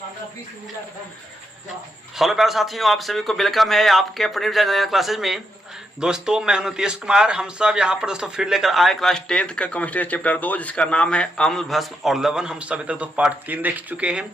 Hello प्यारे साथियों, आप सभी को वेलकम है आपके अपने क्लासेज में। दोस्तों मैं हूं नीतीश कुमार। हम सब यहां पर दोस्तों फिर लेकर आए क्लास 10th का केमिस्ट्री चैप्टर 2, जिसका नाम है अम्ल, भस्म और लवण। हम सब अभी तक तो पार्ट 3 देख चुके हैं।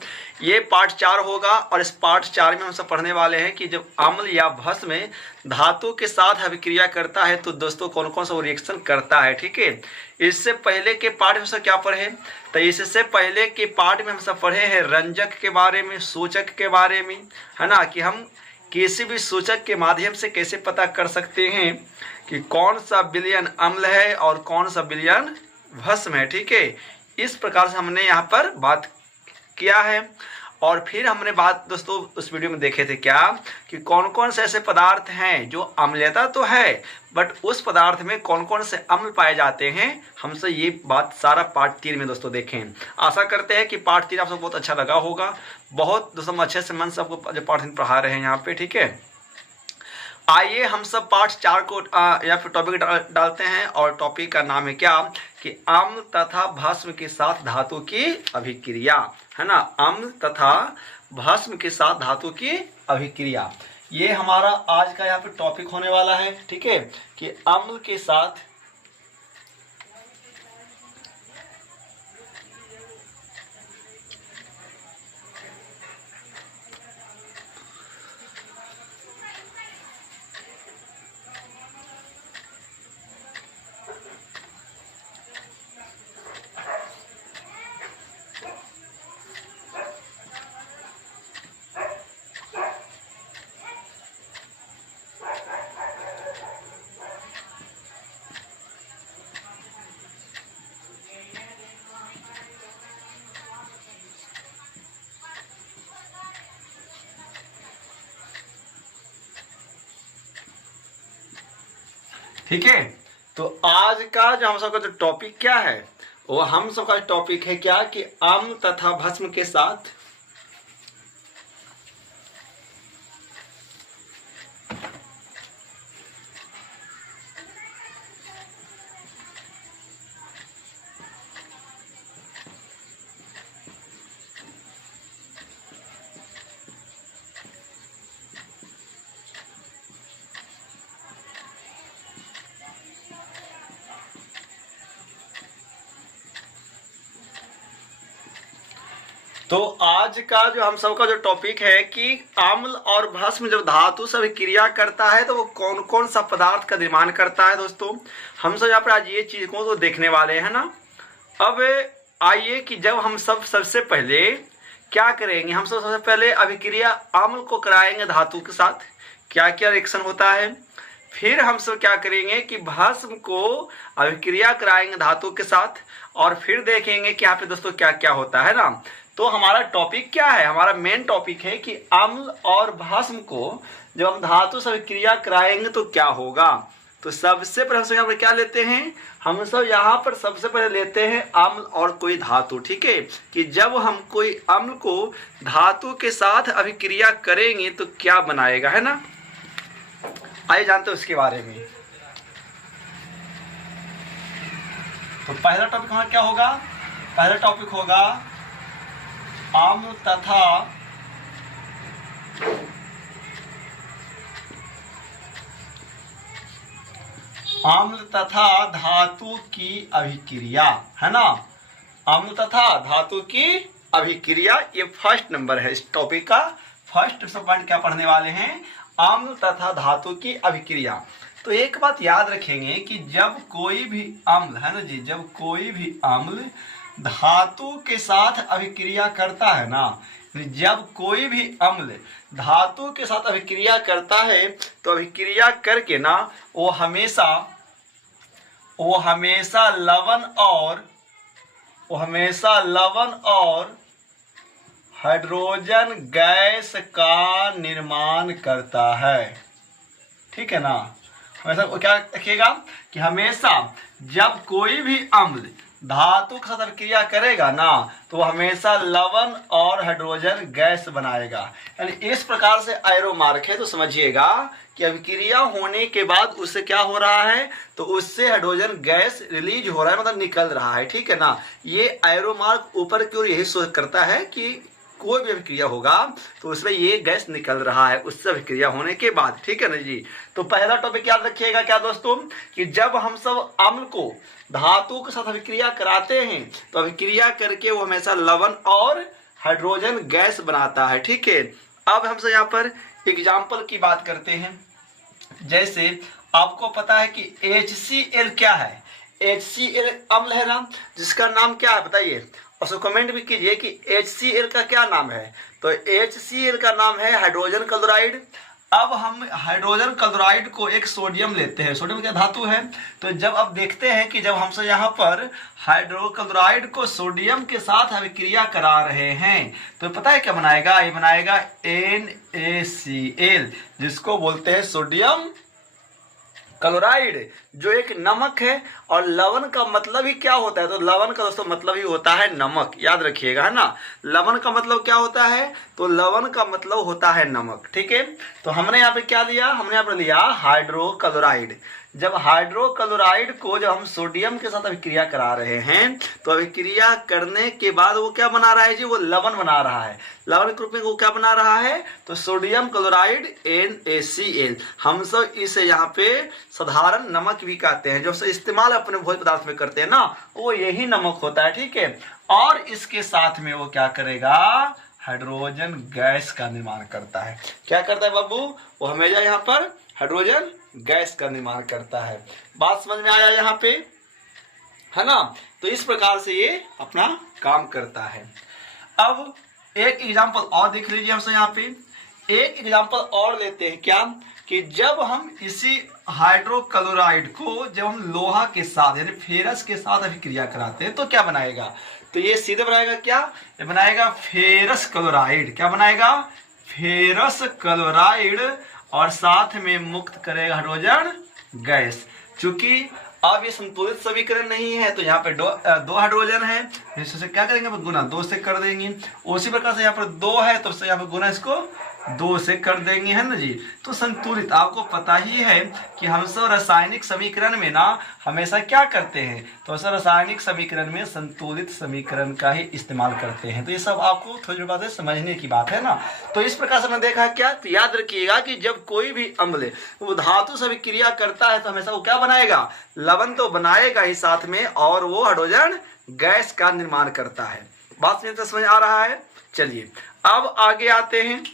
ये पार्ट 4 होगा और इस पार्ट 4 में हम सब पढ़ने वाले हैं कि जब अम्ल या भस्म में धातु के साथ अभिक्रिया करता है तो दोस्तों कौन कौन सा वो रिएक्शन करता है। ठीक है, इससे पहले के पार्ट में सब क्या पढ़े, तो इससे पहले के पार्ट में हम सब पढ़े हैं रंजक के बारे में, सूचक के बारे में, है ना, कि हम किसी भी सूचक के माध्यम से कैसे पता कर सकते हैं कि कौन सा विलयन अम्ल है और कौन सा विलयन भस्म है। ठीक है, इस प्रकार से हमने यहाँ पर बात किया है। और फिर हमने बात दोस्तों उस वीडियो में देखे थे क्या कि कौन कौन से ऐसे पदार्थ हैं जो अम्लता तो है बट उस पदार्थ में कौन कौन से अम्ल पाए जाते हैं। हमसे ये बात सारा पार्ट 3 में दोस्तों देखें। आशा करते हैं कि पार्ट 3 आप सबको बहुत अच्छा लगा होगा। बहुत दोस्तों अच्छे से मन से आपको जो पार्ट 3 पढ़ा रहे हैं यहाँ पे। ठीक है, आइए हम सब पार्ट 4 को या फिर टॉपिक डालते हैं। और टॉपिक का नाम है क्या कि अम्ल तथा भस्म के साथ धातु की अभिक्रिया, है ना। अम्ल तथा भस्म के साथ धातु की अभिक्रिया, ये हमारा आज का यहाँ पे टॉपिक होने वाला है। ठीक है, कि अम्ल के साथ ठीक है। तो आज का जो हम सबका जो टॉपिक क्या है, वो हम सबका टॉपिक है क्या कि अम्ल तथा भस्म के साथ तो आज का जो हम सबका जो टॉपिक है कि अम्ल और भस्म जब धातु से अभिक्रिया करता है तो वो कौन कौन सा पदार्थ का निर्माण करता है। दोस्तों हम सब यहाँ पर आज ये चीज को तो देखने वाले हैं ना। अब आइए कि जब हम सब सबसे पहले क्या करेंगे, हम सब सबसे पहले अभिक्रिया अम्ल को कराएंगे धातु के साथ, क्या क्या रिएक्शन होता है। फिर हम सब क्या करेंगे कि भस्म को अभिक्रिया कराएंगे धातु के साथ, और फिर देखेंगे कि यहाँ पे दोस्तों क्या क्या होता है ना। तो हमारा टॉपिक क्या है, हमारा मेन टॉपिक है कि अम्ल और भस्म को जब हम धातु से अभिक्रिया कराएंगे तो क्या होगा। तो सबसे पहले हम सब यहाँ पर क्या लेते हैं, हम सब यहाँ पर सबसे पहले लेते हैं अम्ल और कोई धातु। ठीक है, कि जब हम कोई अम्ल को धातु के साथ अभिक्रिया करेंगे तो क्या बनाएगा, है ना। आइए जानते हैं उसके बारे में। तो पहला टॉपिक हमारा क्या होगा, पहला टॉपिक होगा अम्ल तथा अम्ल तथा धातु की अभिक्रिया, है ना। अम्ल तथा धातु की अभिक्रिया, ये फर्स्ट नंबर है इस टॉपिक का। फर्स्ट सब पॉइंट क्या पढ़ने वाले हैं, अम्ल तथा धातु की अभिक्रिया। तो एक बात याद रखेंगे कि जब कोई भी अम्ल, है ना जी, जब कोई भी अम्ल धातु के साथ अभिक्रिया करता है ना, जब कोई भी अम्ल धातु के साथ अभिक्रिया करता है तो अभिक्रिया करके ना वो हमेशा लवण और हाइड्रोजन गैस का निर्माण करता है। ठीक है ना, हमेशा क्या रखिएगा कि हमेशा जब कोई भी अम्ल धातु के साथ अभिक्रिया करेगा ना तो हमेशा लवण और हाइड्रोजन गैस बनाएगा। यानी इस प्रकार से एरो मार्क है, तो समझिएगा कि अभिक्रिया होने के बाद उससे क्या हो रहा है, तो उससे हाइड्रोजन गैस रिलीज हो रहा है, मतलब निकल रहा है। ठीक है ना, ये एरो मार्क ऊपर की ओर यही शो करता है कि कोई भी अभिक्रिया होगा तो उसमें ये गैस निकल रहा है उससे अभिक्रिया होने के बाद, ठीक है ना जी। तो पहला टॉपिक याद रखिएगा क्या दोस्तों, कि जब हम सब अम्ल को धातु के साथ अभिक्रिया कराते हैं तो अभिक्रिया करके वो हमेशा लवण और हाइड्रोजन गैस बनाता है, ठीक है। अब हम सब यहाँ पर एग्जाम्पल की बात करते हैं। जैसे आपको पता है कि HCl क्या है, HCl अम्ल है ना, जिसका नाम क्या है बताइए, और उसको कमेंट भी कीजिए कि HCl का क्या नाम है। तो HCl का नाम है हाइड्रोजन क्लोराइड। अब हम हाइड्रोजन क्लोराइड को एक सोडियम लेते हैं, सोडियम क्या धातु है। तो जब अब देखते हैं कि जब हमसे यहाँ पर हाइड्रोक्लोराइड को सोडियम के साथ अभिक्रिया करा रहे हैं तो पता है क्या बनाएगा, ये बनाएगा NaCl, जिसको बोलते हैं सोडियम क्लोराइड, जो एक नमक है। और लवण का मतलब ही क्या होता है, तो लवण का दोस्तों मतलब ही होता है नमक, याद रखिएगा, है ना। लवण का मतलब क्या होता है, तो लवण का मतलब होता है नमक, ठीक है। तो हमने यहाँ पे क्या लिया, हमने यहाँ पर लिया हाइड्रोक्लोराइड। जब हाइड्रोक्लोराइड को जब हम सोडियम के साथ अभिक्रिया करा रहे हैं तो अभिक्रिया करने के बाद वो क्या बना रहा है जी, वो लवण बना रहा है। लवण के रूप में वो क्या बना रहा है, तो सोडियम क्लोराइड NaCl। हम सब इसे यहाँ पे साधारण नमक भी कहते हैं, जो से इस्तेमाल अपने भोज्य पदार्थ में करते हैं ना, वो यही नमक होता है, ठीक है। और इसके साथ में वो क्या करेगा, हाइड्रोजन गैस का निर्माण करता है। क्या करता है बाबू, वो हमेशा यहाँ पर हाइड्रोजन गैस का निर्माण करता है। बात समझ में आया यहाँ पे, है ना। तो इस प्रकार से ये अपना काम करता है। अब एक एग्जांपल और देख लीजिए, हमसे यहाँ पे एक एग्जांपल और लेते हैं, क्या कि जब हम इसी हाइड्रोक्लोराइड को जब हम लोहा के साथ यानी फेरस के साथ अभिक्रिया कराते हैं तो क्या बनाएगा, तो ये सीधे बनाएगा क्या, ये बनाएगा फेरस क्लोराइड। क्या बनाएगा, फेरस क्लोराइड, और साथ में मुक्त करेगा हाइड्रोजन गैस। चूंकि अब ये संतुलित समीकरण नहीं है तो यहाँ पे दो हाइड्रोजन है, इससे क्या करेंगे, गुना 2 से कर देंगे। उसी प्रकार से यहाँ पर 2 है तो यहाँ पर गुना इसको 2 से कर देंगे, है ना जी। तो संतुलित, आपको पता ही है कि हम सब रासायनिक समीकरण में ना हमेशा क्या करते हैं, तो सब रासायनिक समीकरण में संतुलित समीकरण का ही इस्तेमाल करते हैं। तो ये सब आपको थोड़ी बातें समझने की बात है ना। तो इस प्रकार से हमने देखा क्या, तो याद रखिएगा कि जब कोई भी अम्ल वो धातु से अभिक्रिया करता है तो हमेशा वो क्या बनाएगा, लवण तो बनाएगा ही साथ में, और वो हाइड्रोजन गैस का निर्माण करता है। बात समझ आ रहा है। चलिए अब आगे आते हैं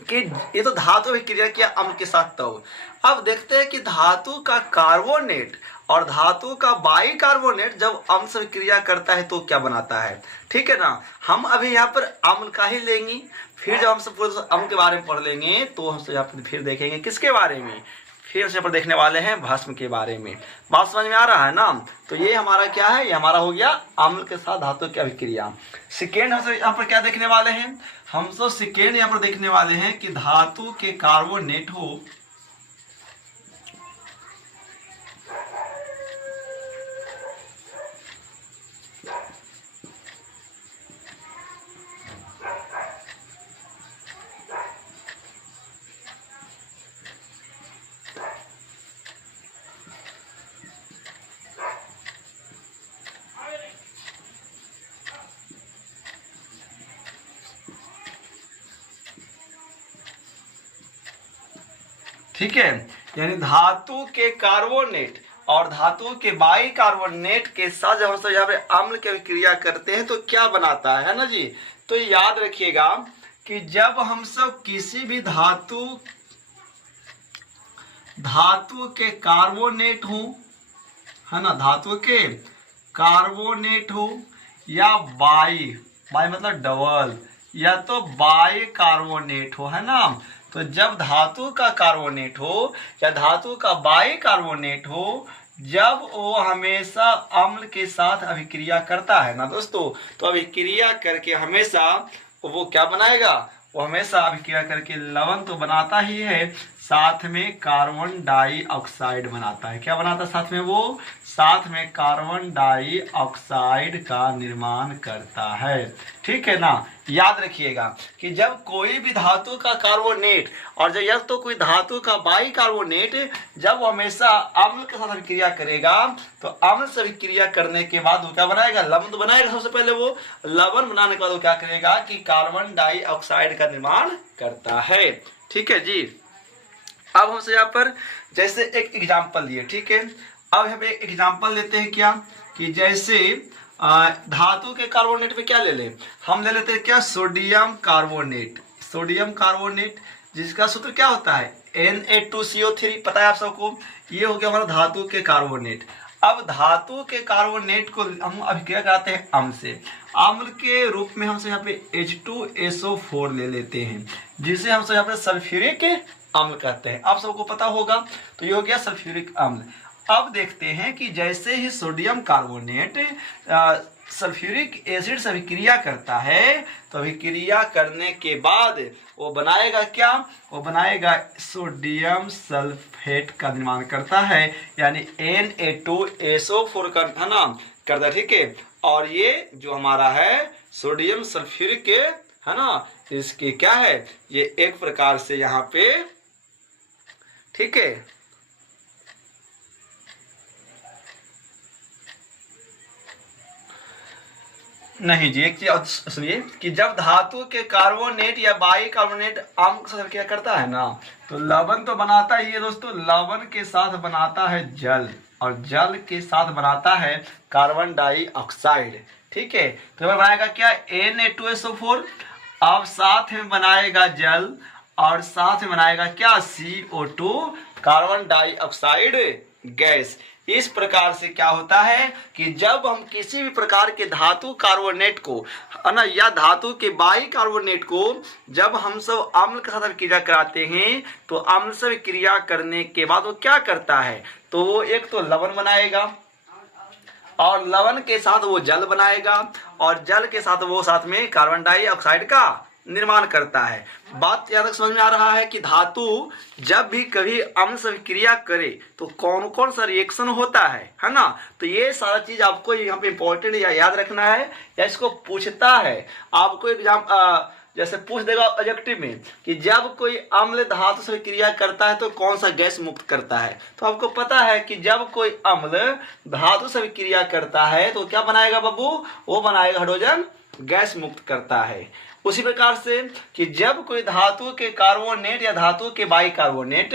कि ये तो धातु अभिक्रिया किया अम्ल के साथ। तो अब देखते हैं कि धातु का कार्बोनेट और धातु का बाइकार्बोनेट जब अम्ल से अभिक्रिया करता है तो क्या बनाता है, ठीक है ना। हम अभी यहाँ पर अम्ल का ही लेंगे, फिर जब हम सब अम्ल के बारे में पढ़ लेंगे तो हम यहाँ पर फिर देखेंगे किसके बारे में, फिर से पर देखने वाले हैं भस्म के बारे में। बात समझ में आ रहा है ना। तो ये हमारा क्या है, ये हमारा हो गया अम्ल के साथ धातु की अभिक्रिया। सेकेंड हम यहाँ पर क्या देखने वाले हैं, हम तो सेकेंड यहाँ पर देखने वाले हैं कि धातु के कार्बोनेट हो ठीक है, यानी धातु के कार्बोनेट और धातु के बाइकार्बोनेट के साथ जब हम सब यहाँ पे अम्ल की अभिक्रिया करते हैं तो क्या बनाता है ना जी। तो याद रखिएगा कि जब हम सब किसी भी धातु के कार्बोनेट हो, है ना, धातु के कार्बोनेट हो या बाई मतलब डबल, या तो बाइकार्बोनेट हो, है ना। तो जब धातु का कार्बोनेट हो या धातु का बाइकार्बोनेट हो, जब वो हमेशा अम्ल के साथ अभिक्रिया करता है ना दोस्तों, तो अभिक्रिया करके हमेशा वो क्या बनाएगा, वो हमेशा अभिक्रिया करके लवण तो बनाता ही है, साथ में कार्बन डाइऑक्साइड बनाता है। क्या बनाता है साथ में, वो साथ में कार्बन डाइऑक्साइड का निर्माण करता है, ठीक है ना। याद रखिएगा कि जब कोई भी धातु का कार्बोनेट और जब तो कोई धातु का बाई कार्बोनेट जब वो हमेशा अम्ल के साथ अभिक्रिया करेगा तो अम्ल से अभिक्रिया करने के बाद वो क्या बनाएगा, लवण तो बनाएगा। सबसे पहले वो लवण बनाने के बाद वो क्या करेगा कि कार्बन डाइऑक्साइड का निर्माण करता है। ठीक है जी। अब हमसे यहाँ पर जैसे एक एग्जाम्पल लिए, ठीक है। अब हम एक एग्जाम्पल लेते हैं क्या कि जैसे धातु के कार्बोनेट पे क्या ले लें, हम ले लेते हैं क्या, सोडियम कार्बोनेट। सोडियम कार्बोनेट जिसका सूत्र क्या होता है Na2CO3, पता है आप सबको। ये हो गया हमारा धातु के कार्बोनेट। अब धातु के कार्बोनेट को हम अभिक्रिया कराते हैं अम्ल से। अम्ल के रूप में हमसे यहाँ पे H2SO4 ले लेते हैं, जिसे हमसे यहाँ पे सल्फ्यूरिक अम्ल कहते हैं। आप सबको पता होगा। तो ये हो गया सल्फ्यूरिक अम्ल। अब देखते हैं कि जैसे ही सोडियम कार्बोनेट सल्फ्यूरिक एसिड से अभिक्रिया करता है तो अभिक्रिया करने के बाद वो बनाएगा क्या, वो बनाएगा सोडियम सल्फेट का निर्माण करता है, यानी Na2SO4 का है ना करता है। ठीक है। और ये जो हमारा है सोडियम सल्फ्यूरिक है ना, इसके क्या है, ये एक प्रकार से यहाँ पे, ठीक है, नहीं जी, एक चीज सुनिए कि जब धातु के कार्बोनेट या बाई कार्बोनेट अम्ल के साथ क्या करता है ना, तो लवण तो बनाता ही है दोस्तों, लवण के साथ बनाता है जल, और जल के साथ बनाता है कार्बन डाइऑक्साइड। ठीक है। तो बनाएगा क्या, Na2SO4। अब साथ में बनाएगा जल और साथ में बनाएगा क्या, CO2 कार्बन डाइऑक्साइड गैस। इस प्रकार से क्या होता है कि जब हम किसी भी प्रकार के धातु कार्बोनेट को है ना, या धातु के बाई कार्बोनेट को जब हम सब अम्ल के साथ क्रिया कराते हैं तो अम्ल से क्रिया करने के बाद वो क्या करता है, तो वो एक तो लवण बनाएगा और लवण के साथ वो जल बनाएगा और जल के साथ वो साथ में कार्बन डाइऑक्साइड का निर्माण करता है। बात यहाँ तक समझ में आ रहा है कि धातु जब भी कभी अम्ल से क्रिया करे तो कौन कौन सा रिएक्शन होता है ना। तो ये सारा चीज आपको यहाँ पे इंपॉर्टेंट या याद रखना है, या इसको पूछता है आपको एग्जाम जैसे पूछ देगा ऑब्जेक्टिव में कि जब कोई अम्ल धातु से क्रिया करता है तो कौन सा गैस मुक्त करता है। तो आपको पता है कि जब कोई अम्ल धातु से क्रिया करता है तो क्या बनाएगा बाबू, वो बनाएगा हाइड्रोजन गैस मुक्त करता है। उसी प्रकार से कि जब कोई धातु के कार्बोनेट या धातु के बाई कार्बोनेट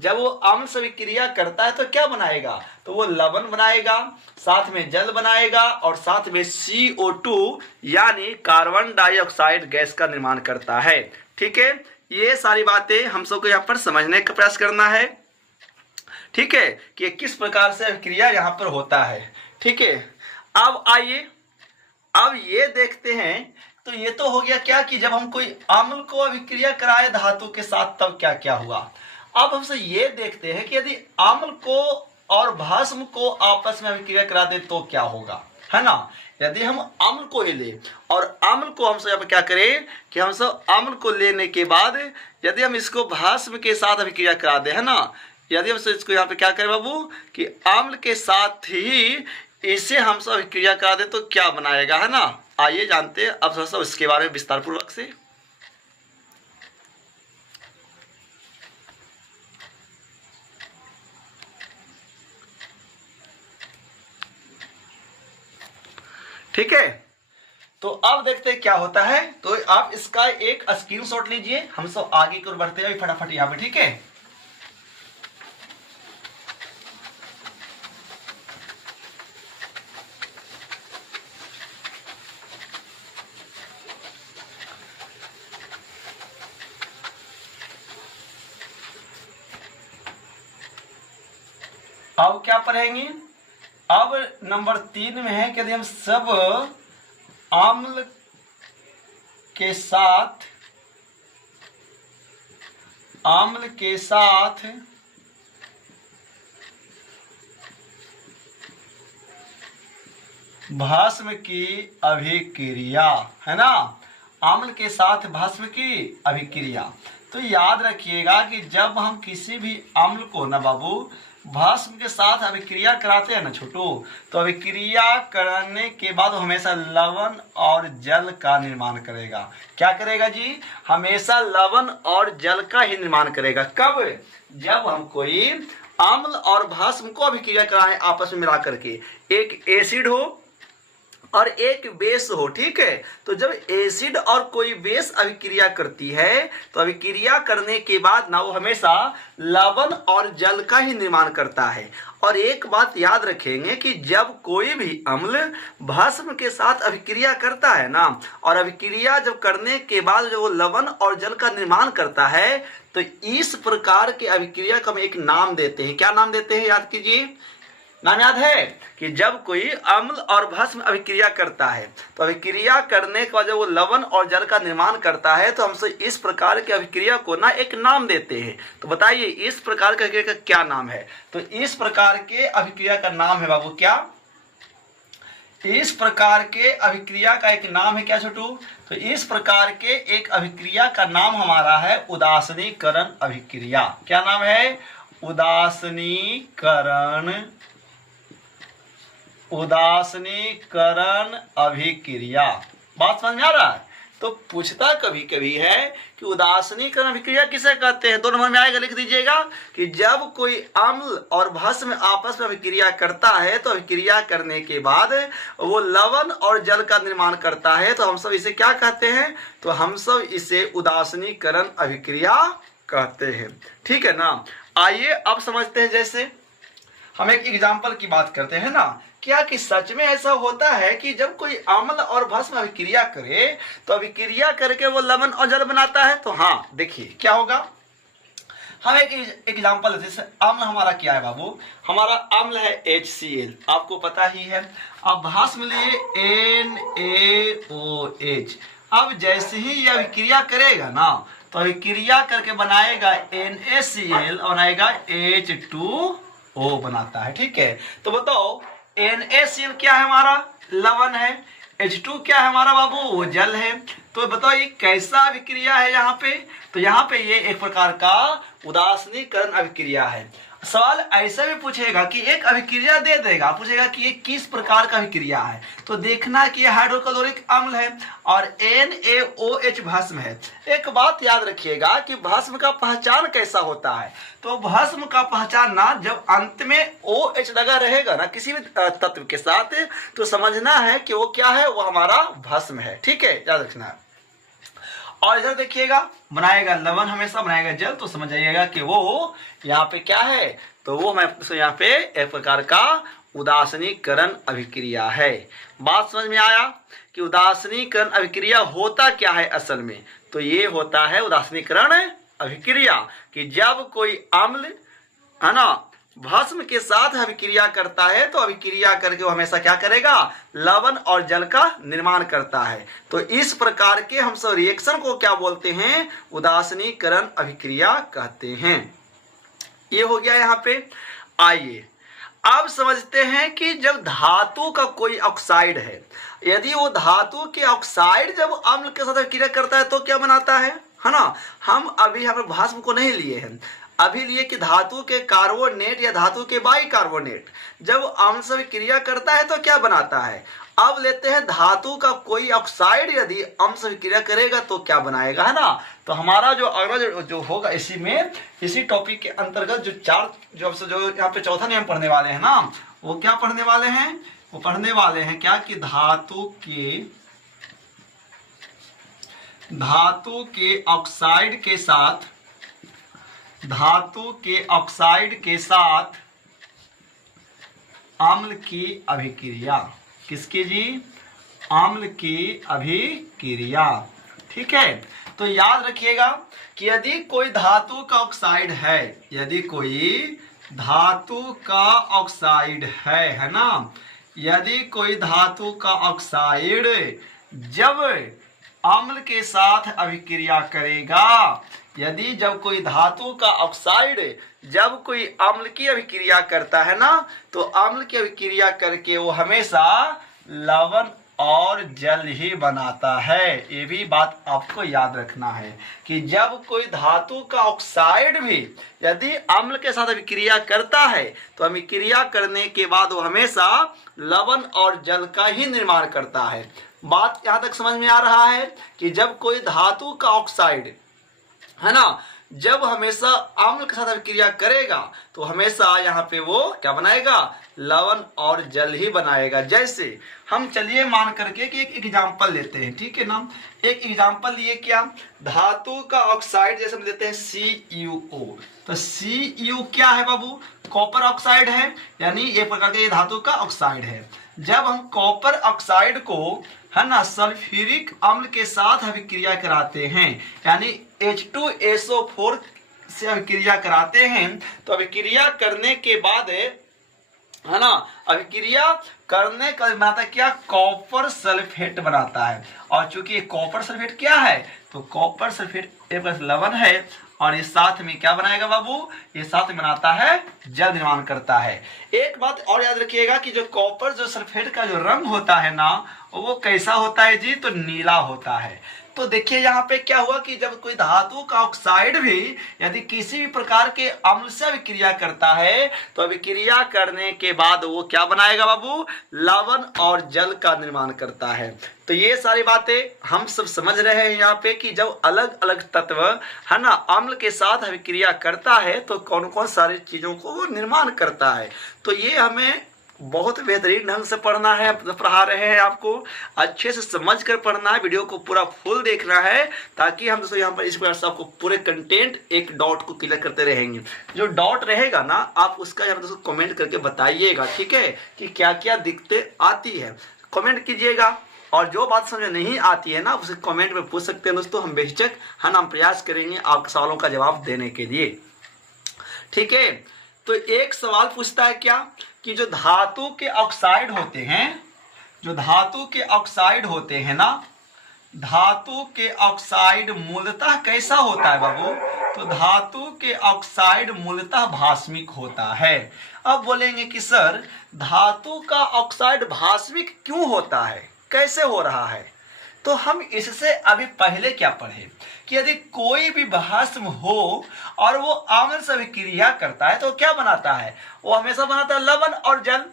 जब वो अम्ल से क्रिया करता है तो क्या बनाएगा, तो वो लवण बनाएगा, साथ में जल बनाएगा और साथ में CO2 यानी कार्बन डाइऑक्साइड गैस का निर्माण करता है। ठीक है। ये सारी बातें हम सबको यहाँ पर समझने का प्रयास करना है। ठीक है, कि किस प्रकार से क्रिया यहाँ पर होता है। ठीक है। अब आइए अब ये देखते हैं, तो ये तो हो गया क्या कि जब हम कोई अम्ल को अभिक्रिया कराए धातु के साथ तब क्या क्या हुआ। अब हमसे ये देखते हैं कि यदि अम्ल को और भस्म को आपस में अभिक्रिया करा दे तो क्या होगा, है ना। यदि हम अम्ल को ही ले और अम्ल को हमसे अब क्या करें कि हम सब अम्ल को लेने के बाद यदि हम इसको भस्म के साथ अभिक्रिया करा दे, है ना, यदि हम इसको यहाँ पे क्या करें बाबू कि अम्ल के साथ ही इसे हम सब अभिक्रिया करा दे तो क्या बनाएगा, है ना। आइए जानते हैं अब सब इसके बारे में विस्तार पूर्वक से। ठीक है। तो अब देखते हैं क्या होता है। तो आप इसका एक स्क्रीनशॉट लीजिए, हम सब आगे की ओर बढ़ते हैं फटाफट यहाँ पे। ठीक है। अब क्या पढ़ेंगे, अब नंबर 3 में है कि यदि हम सब अम्ल के साथ भस्म की अभिक्रिया, है ना, अम्ल के साथ भस्म की अभिक्रिया। तो याद रखिएगा कि जब हम किसी भी अम्ल को ना बाबू भस्म के साथ अभिक्रिया कराते हैं ना छोटू, तो अभिक्रिया करने के बाद वो हमेशा लवण और जल का निर्माण करेगा। क्या करेगा जी? हमेशा लवण और जल का ही निर्माण करेगा। कब? जब हम कोई अम्ल और भस्म को अभिक्रिया कराएं आपस में मिला करके, एक एसिड हो और एक बेस हो, ठीक है। तो जब एसिड और कोई बेस अभिक्रिया करती है तो अभिक्रिया करने के बाद ना वो हमेशा लवण और जल का ही निर्माण करता है। और एक बात याद रखेंगे कि जब कोई भी अम्ल भस्म के साथ अभिक्रिया करता है ना, और अभिक्रिया जब करने के बाद जब वो लवण और जल का निर्माण करता है, तो इस प्रकार के अभिक्रिया को हम एक नाम देते हैं। क्या नाम देते हैं? याद कीजिए, नाम याद है कि जब कोई अम्ल और भस्म अभिक्रिया करता है तो अभिक्रिया करने के बाद जब वो लवण और जल का निर्माण करता है तो हमसे इस प्रकार की अभिक्रिया को ना एक नाम देते हैं। तो बताइए इस प्रकार की अभिक्रिया का क्या नाम है? तो इस प्रकार के अभिक्रिया का नाम है बाबू क्या? इस प्रकार के अभिक्रिया का एक नाम है क्या छोटू? तो इस प्रकार के एक अभिक्रिया का नाम हमारा है उदासीनीकरण अभिक्रिया। क्या नाम है? उदासीनीकरण अभिक्रिया। बात समझ में आ रहा है? तो पूछता कभी कभी है कि उदासीनीकरण अभिक्रिया किसे कहते हैं? 2 नंबर में आएगा, लिख दीजिएगा कि जब कोई अम्ल और भस्म आपस में अभिक्रिया करता है तो अभिक्रिया करने के बाद वो लवण और जल का निर्माण करता है, तो हम सब इसे क्या कहते हैं? तो हम सब इसे उदासीनीकरण अभिक्रिया कहते हैं। ठीक है ना? आइए अब समझते हैं। जैसे हम एक एग्जाम्पल की बात करते हैं ना, क्या कि सच में ऐसा होता है कि जब कोई अम्ल और भस्म अभिक्रिया करे तो अभिक्रिया करके वो लवण और जल बनाता है? तो हाँ, देखिए क्या होगा। हम एक एग्जाम्पल, जैसे अम्ल हमारा क्या है बाबू? हमारा अम्ल है HCl, आपको पता ही है। अब भस्म लिए NaOH। अब जैसे ही यह अभिक्रिया करेगा ना तो अभिक्रिया करके बनाएगा NaCl और बनाएगा H2O बनाता है। ठीक है, तो बताओ NaCl क्या है? हमारा लवण है। H2 क्या है हमारा बाबू? वो जल है। तो बताओ ये कैसा अभिक्रिया है यहाँ पे? तो यहाँ पे ये एक प्रकार का उदासीनीकरण अभिक्रिया है। सवाल ऐसा भी पूछेगा कि एक अभिक्रिया दे देगा, पूछेगा कि ये किस प्रकार का अभिक्रिया है, तो देखना कि ये हाइड्रोक्लोरिक अम्ल है और NaOH भस्म है। एक बात याद रखिएगा कि भस्म का पहचान कैसा होता है? तो भस्म का पहचान ना, जब अंत में OH लगा रहेगा ना किसी भी तत्व के साथ, तो समझना है कि वो क्या है? वो हमारा भस्म है। ठीक है, याद रखना है। और इधर देखिएगा, बनाएगा लवण, हमेशा बनाएगा जल, तो समझ जाइएगा कि वो यहाँ पे क्या है? तो वो हमें यहाँ पे एक प्रकार का उदासीनीकरण अभिक्रिया है। बात समझ में आया कि उदासीनीकरण अभिक्रिया होता क्या है असल में? तो ये होता है उदासीनीकरण अभिक्रिया कि जब कोई अम्ल है ना भस्म के साथ अभिक्रिया करता है तो अभिक्रिया करके वो हमेशा क्या करेगा? लवण और जल का निर्माण करता है। तो इस प्रकार के हम सब रिएक्शन को क्या बोलते हैं? उदासीनीकरण अभिक्रिया कहते हैं। ये हो गया यहाँ पे। आइए अब समझते हैं कि जब धातु का कोई ऑक्साइड है, यदि वो धातु के ऑक्साइड जब अम्ल के साथ अभिक्रिया करता है तो क्या बनाता है ना? हम अभी भस्म को नहीं लिए हैं, अभी लिए कि धातु के कार्बोनेट या धातु के बाइकार्बोनेट जब अम्ल से क्रिया करता है तो क्या बनाता है। अब लेते हैं धातु का कोई ऑक्साइड यदि अम्ल से क्रिया करेगा तो क्या बनाएगा, है ना। तो हमारा जो अगला जो होगा इसी में, इसी टॉपिक के अंतर्गत जो यहाँ पे चौथा नियम पढ़ने वाले हैं ना, वो क्या पढ़ने वाले हैं, वो पढ़ने वाले हैं क्या कि धातु के ऑक्साइड के साथ, धातु के ऑक्साइड के साथ अम्ल की अभिक्रिया, किसकी जी, अम्ल की अभिक्रिया। ठीक है, तो याद रखिएगा कि यदि कोई धातु का ऑक्साइड है, यदि कोई धातु का ऑक्साइड है ना, यदि कोई धातु का ऑक्साइड जब अम्ल के साथ अभिक्रिया करेगा, यदि जब कोई धातु का ऑक्साइड जब कोई अम्ल की अभिक्रिया करता है ना, तो अम्ल की अभिक्रिया करके वो हमेशा लवण और जल ही बनाता है। ये भी बात आपको याद रखना है कि जब कोई धातु का ऑक्साइड भी यदि अम्ल के साथ अभिक्रिया करता है तो अभिक्रिया करने के बाद वो हमेशा लवण और जल का ही निर्माण करता है। बात यहाँ तक समझ में आ रहा है कि जब कोई धातु का ऑक्साइड है ना, जब हमेशा अम्ल के साथ अभिक्रिया करेगा तो हमेशा यहाँ पे वो क्या बनाएगा, लवण और जल ही बनाएगा। जैसे हम चलिए मान करके कि एक एग्जांपल लेते हैं, ठीक है ना। एक एग्जांपल लिए क्या, धातु का ऑक्साइड जैसे हम लेते हैं CuO। तो Cu क्या है बाबू, कॉपर ऑक्साइड है, यानी एक प्रकार के धातु का ऑक्साइड है। जब हम कॉपर ऑक्साइड को है ना सल्फ्यूरिक अम्ल के साथ अभिक्रिया कराते हैं, यानी H2SO4 से अभिक्रिया कराते हैं, तो अभिक्रिया करने के बाद है ना, अभिक्रिया करने का बनाता क्या, कॉपर सल्फेट बनाता है। और चूंकि कॉपर सल्फेट क्या है, तो कॉपर सल्फेट एक लवण है और ये साथ में क्या बनाएगा बाबू, ये साथ में बनाता है जल निर्माण करता है। एक बात और याद रखिएगा कि जो कॉपर जो सल्फेट का जो रंग होता है ना, वो कैसा होता है जी, तो नीला होता है। तो देखिए यहाँ पे क्या हुआ कि जब कोई धातु का ऑक्साइड भी यदि किसी भी प्रकार के अम्ल से अभिक्रिया करता है तो अभिक्रिया करने के बाद वो क्या बनाएगा बाबू, लवण और जल का निर्माण करता है। तो ये सारी बातें हम सब समझ रहे हैं यहाँ पे कि जब अलग अलग तत्व है ना अम्ल के साथ अभिक्रिया करता है तो कौन कौन सारी चीजों को वो निर्माण करता है। तो ये हमें बहुत बेहतरीन ढंग से पढ़ना है, पढ़ा रहे हैं आपको, अच्छे से समझ कर पढ़ना है, वीडियो को पूरा फुल देखना है ताकि हम दोस्तों यहाँ पर इस प्रकार से आपको पूरे कंटेंट एक डॉट को क्लियर करते रहेंगे। जो डॉट रहेगा ना आप उसका यहाँ दोस्तों कमेंट करके बताइएगा, ठीक है, कि क्या क्या दिक्कतें आती है, कमेंट कीजिएगा। और जो बात समझ में नहीं आती है ना उसे कमेंट में पूछ सकते हैं दोस्तों, हम बेहिचक है ना हम प्रयास करेंगे आपके सवालों का जवाब देने के लिए, ठीक है। तो एक सवाल पूछता है क्या कि जो धातु के ऑक्साइड होते हैं, जो धातु के ऑक्साइड होते हैं ना, धातु के ऑक्साइड मूलतः कैसा होता है बाबू, तो धातु के ऑक्साइड मूलतः भास्मिक होता है। अब बोलेंगे कि सर धातु का ऑक्साइड भास्मिक क्यों होता है, कैसे हो रहा है, तो हम इससे अभी पहले क्या पढ़े कि यदि कोई भी भस्म हो और वो अम्ल से अभिक्रिया करता है तो क्या बनाता है, वो हमेशा बनाता है लवण और जल।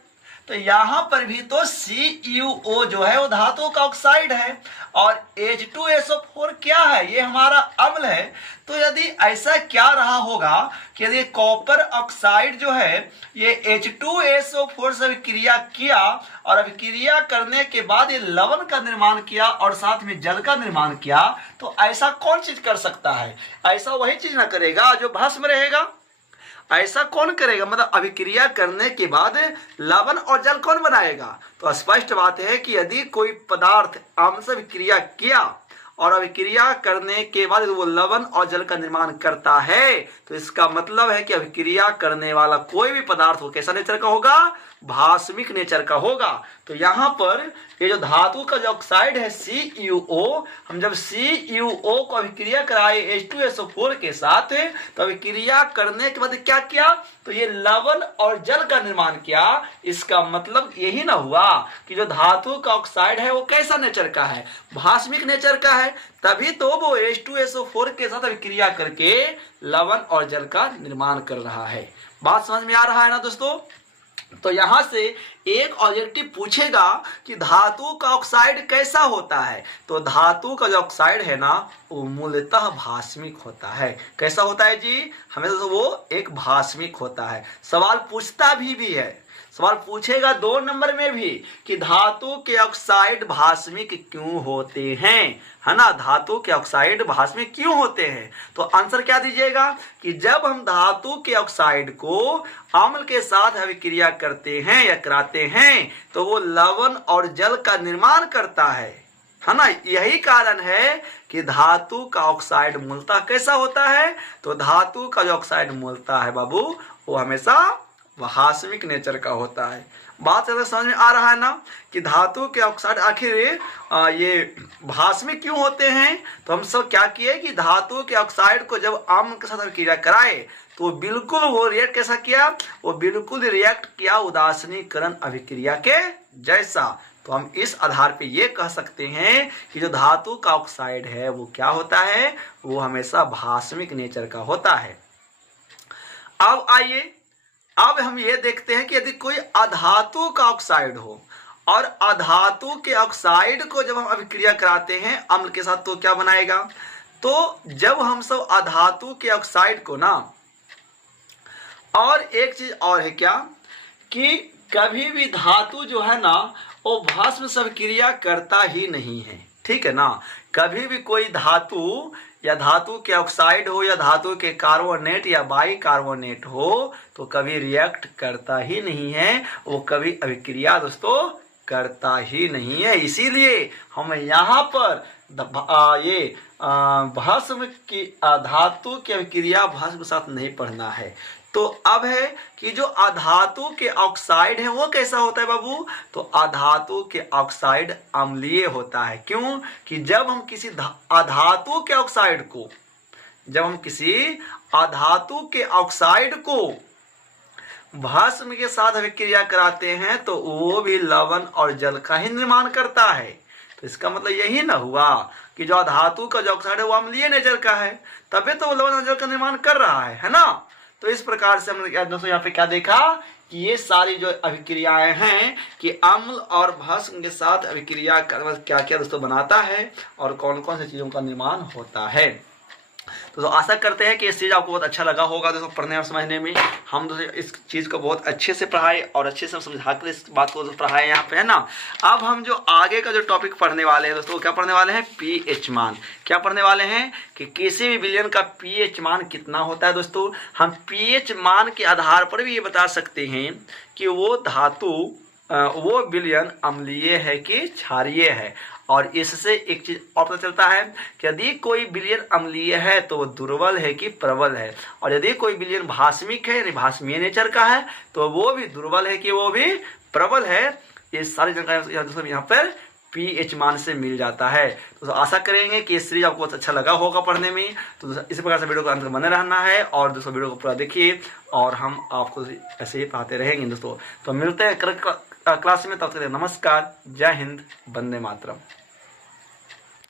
तो यहाँ पर भी तो CuO जो है वो धातु का ऑक्साइड है और H2SO4 क्या है, ये हमारा अम्ल है। तो यदि ऐसा क्या रहा होगा कि यदि कॉपर ऑक्साइड जो है ये H2SO4 से अभिक्रिया किया और अभिक्रिया करने के बाद ये लवण का निर्माण किया और साथ में जल का निर्माण किया, तो ऐसा कौन चीज कर सकता है, ऐसा वही चीज ना करेगा जो भस्म रहेगा। ऐसा कौन करेगा, मतलब अभिक्रिया करने के बाद लवण और जल कौन बनाएगा। तो स्पष्ट बात है कि यदि कोई पदार्थ अम्ल से अभिक्रिया किया और अभिक्रिया करने के बाद वो लवण और जल का निर्माण करता है तो इसका मतलब है कि अभिक्रिया करने वाला कोई भी पदार्थ हो कैसा नेचर का होगा, भास्मिक नेचर का होगा। तो यहाँ पर ये जो धातु का जो ऑक्साइड है CuO, हम जब CuO को अभिक्रिया कराए H2SO4 के साथ तो अभिक्रिया करने के बाद क्या किया, तो ये लवण और जल का निर्माण किया। इसका मतलब यही ना हुआ कि जो धातु का ऑक्साइड है वो कैसा नेचर का है, भास्मिक नेचर का है, तभी तो वो H2SO4 के साथ अभिक्रिया करके लवण और जल का निर्माण कर रहा है। बात समझ में आ रहा है ना दोस्तों। तो यहां से एक ऑब्जेक्टिव पूछेगा कि धातु का ऑक्साइड कैसा होता है, तो धातु का जो ऑक्साइड है ना वो मूलतः भास्मिक होता है। कैसा होता है जी, हमेशा तो वो एक भास्मिक होता है। सवाल पूछता भी है, सवाल पूछेगा 2 नंबर में भी कि धातु के ऑक्साइड भास्मिक क्यों होते हैं, है ना, धातु के ऑक्साइड भास्मिक क्यों होते हैं। तो आंसर क्या दीजिएगा कि जब हम धातु के ऑक्साइड को अम्ल के साथ अभिक्रिया करते हैं या कराते हैं तो वो लवण और जल का निर्माण करता है ना। यही कारण है कि धातु का ऑक्साइड मूलतः कैसा होता है, तो धातु का जो ऑक्साइड मूलतः है बाबू वो हमेशा भास्मिक नेचर का होता है। बात ज़्यादा समझ में आ रहा है ना कि धातु के ऑक्साइड आखिर ये भास्मिक क्यों होते हैं। तो हम सब क्या किए कि धातु के ऑक्साइड को जब अम्ल के साथ अभिक्रिया कराए तो बिल्कुल वो रिएक्ट कैसा किया, वो बिल्कुल रिएक्ट किया उदासीनीकरण अभिक्रिया के जैसा। तो हम इस आधार पे ये कह सकते हैं कि जो धातु का ऑक्साइड है वो क्या होता है, वो हमेशा भास्मिक नेचर का होता है। अब आइए, अब हम ये देखते हैं कि यदि कोई अधातु का ऑक्साइड हो और अधातु के ऑक्साइड को जब हम अभिक्रिया कराते हैं अम्ल के साथ तो क्या बनाएगा। तो जब हम सब अधातु के ऑक्साइड को ना, और एक चीज और है क्या कि कभी भी धातु जो है ना वो भस्म से अभिक्रिया करता ही नहीं है, ठीक है ना। कभी भी कोई धातु या धातु के ऑक्साइड हो या धातु के कार्बोनेट या बाई कार्बोनेट हो तो कभी रिएक्ट करता ही नहीं है, वो कभी अभिक्रिया दोस्तों करता ही नहीं है। इसीलिए हम यहाँ पर ये भस्म की धातु की अभिक्रिया भस्म साथ नहीं पढ़ना है। तो अब है कि जो अधातु के ऑक्साइड है वो कैसा होता है बाबू, तो अधातु के ऑक्साइड अम्लीय होता है। क्यों कि जब हम किसी अधातु के ऑक्साइड को, जब हम किसी अधातु के ऑक्साइड को भस्म के साथ अभिक्रिया कराते हैं तो वो भी लवण और जल का ही निर्माण करता है। तो इसका मतलब यही ना हुआ कि जो धातु का जो ऑक्साइड है वो अम्लीय नेचर का है, तभी तो वो लवण और जल का निर्माण कर रहा है ना। तो इस प्रकार से हमने दोस्तों यहाँ पे क्या देखा कि ये सारी जो अभिक्रियाएं हैं कि अम्ल और भस्म के साथ अभिक्रिया क्या क्या दोस्तों बनाता है और कौन कौन सी चीजों का निर्माण होता है। तो आशा करते हैं कि इस चीज़ आपको बहुत अच्छा लगा होगा दोस्तों पढ़ने और समझने में। हम दोस्तों इस चीज़ को बहुत अच्छे से पढ़ाए और अच्छे से समझा कर इस बात को पढ़ाए यहाँ पे, है ना। अब हम जो आगे का जो टॉपिक पढ़ने वाले हैं दोस्तों, क्या पढ़ने वाले हैं, पीएच मान। क्या पढ़ने वाले हैं कि किसी भी विलयन का पीएच मान कितना होता है दोस्तों। हम पीएच मान के आधार पर भी ये बता सकते हैं कि वो धातु वो विलयन अम्लीय है कि क्षारीय है। और इससे एक चीज और पता चलता है कि यदि कोई विलयन अम्लीय है तो वो दुर्बल है कि प्रबल है, और यदि कोई विलयन भास्मिक है यानी भास्मीय नेचर का है तो वो भी दुर्बल है कि वो भी प्रबल है। ये सारी जानकारी यहाँ पर पीएच मान से मिल जाता है। तो आशा करेंगे कि ये सीरीज आपको बहुत अच्छा लगा होगा पढ़ने में। तो इसी प्रकार से वीडियो को अंत तक बने रहना है और दोस्तों वीडियो को पूरा देखिए और हम आपको ऐसे ही पढ़ाते रहेंगे दोस्तों। तो मिलते हैं क्लास में, तब तक नमस्कार, जय हिंद, वंदे मातरम।